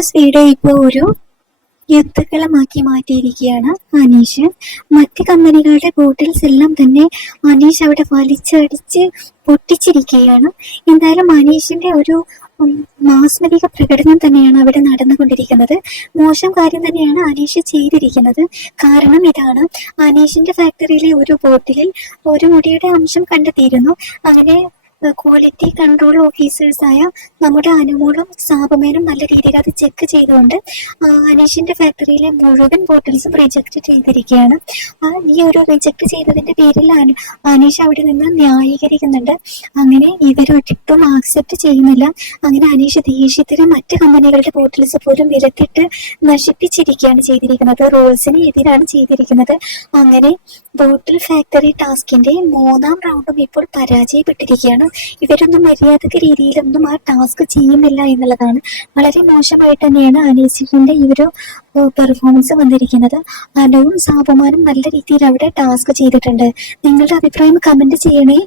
Boss ഇപ്പോൾ ഒരു യുദ്ധക്കളമാക്കി മാറ്റിയിരിക്കുകയാണ് അനീഷ്. മറ്റ് കമ്പനികളുടെ ബോട്ടിൽസ് എല്ലാം തന്നെ അനീഷ് അവിടെ വലിച്ചടിച്ച് പൊട്ടിച്ചിരിക്കുകയാണ്. എന്തായാലും അനീഷിന്റെ ഒരു മാസ്മരിക പ്രകടനം തന്നെയാണ് അവിടെ നടന്നുകൊണ്ടിരിക്കുന്നത്. മോശം കാര്യം തന്നെയാണ് അനീഷ് ചെയ്തിരിക്കുന്നത്. കാരണം ഇതാണ്. അനീഷിന്റെ ഫാക്ടറിയിലെ ഒരു ബോട്ടിലിൽ ഒരു മുടിയുടെ അംശം കണ്ടെത്തിയിരുന്നു. അങ്ങനെ ക്വാളിറ്റി കൺട്രോൾ ഓഫീസേഴ്സായ നമ്മുടെ അനുമോളും സാബുമേനും നല്ല രീതിയിൽ അത് ചെക്ക് ചെയ്തുകൊണ്ട് അനീഷിന്റെ ഫാക്ടറിയിലെ മുഴുവൻ ബോട്ടിൽസും റിജക്ട് ചെയ്തിരിക്കുകയാണ്. ഈ ഒരു റിജക്ട് ചെയ്തതിന്റെ പേരിൽ അനു- അനീഷ് അവിടെ നിന്ന് ന്യായീകരിക്കുന്നുണ്ട്. അങ്ങനെ ഇവരൊട്ടും ആക്സെപ്റ്റ് ചെയ്യുന്നില്ല. അങ്ങനെ അനീഷ് ദേഷ്യത്തിന് മറ്റ് കമ്പനികളുടെ ബോട്ടിൽസ് പോലും വിലത്തിട്ട് നശിപ്പിച്ചിരിക്കുകയാണ് ചെയ്തിരിക്കുന്നത്. റൂൾസിന് എതിരാണ് ചെയ്തിരിക്കുന്നത്. അങ്ങനെ ബോട്ടിൽ ഫാക്ടറി ടാസ്കിന്റെ മൂന്നാം റൗണ്ടും ഇപ്പോൾ പരാജയപ്പെട്ടിരിക്കുകയാണ്. ഇവരൊന്നും മര്യാദക രീതിയിലൊന്നും ആ ടാസ്ക് ചെയ്യുന്നില്ല എന്നുള്ളതാണ് വളരെ മോശമായിട്ട് തന്നെയാണ് അനീഷിന്റെ ഈ ഒരു പെർഫോമൻസ് വന്നിരിക്കുന്നത്. അനവും സാബുമാനും നല്ല രീതിയിൽ അവിടെ ടാസ്ക് ചെയ്തിട്ടുണ്ട്. നിങ്ങളുടെ അഭിപ്രായം കമന്റ് ചെയ്യണേ.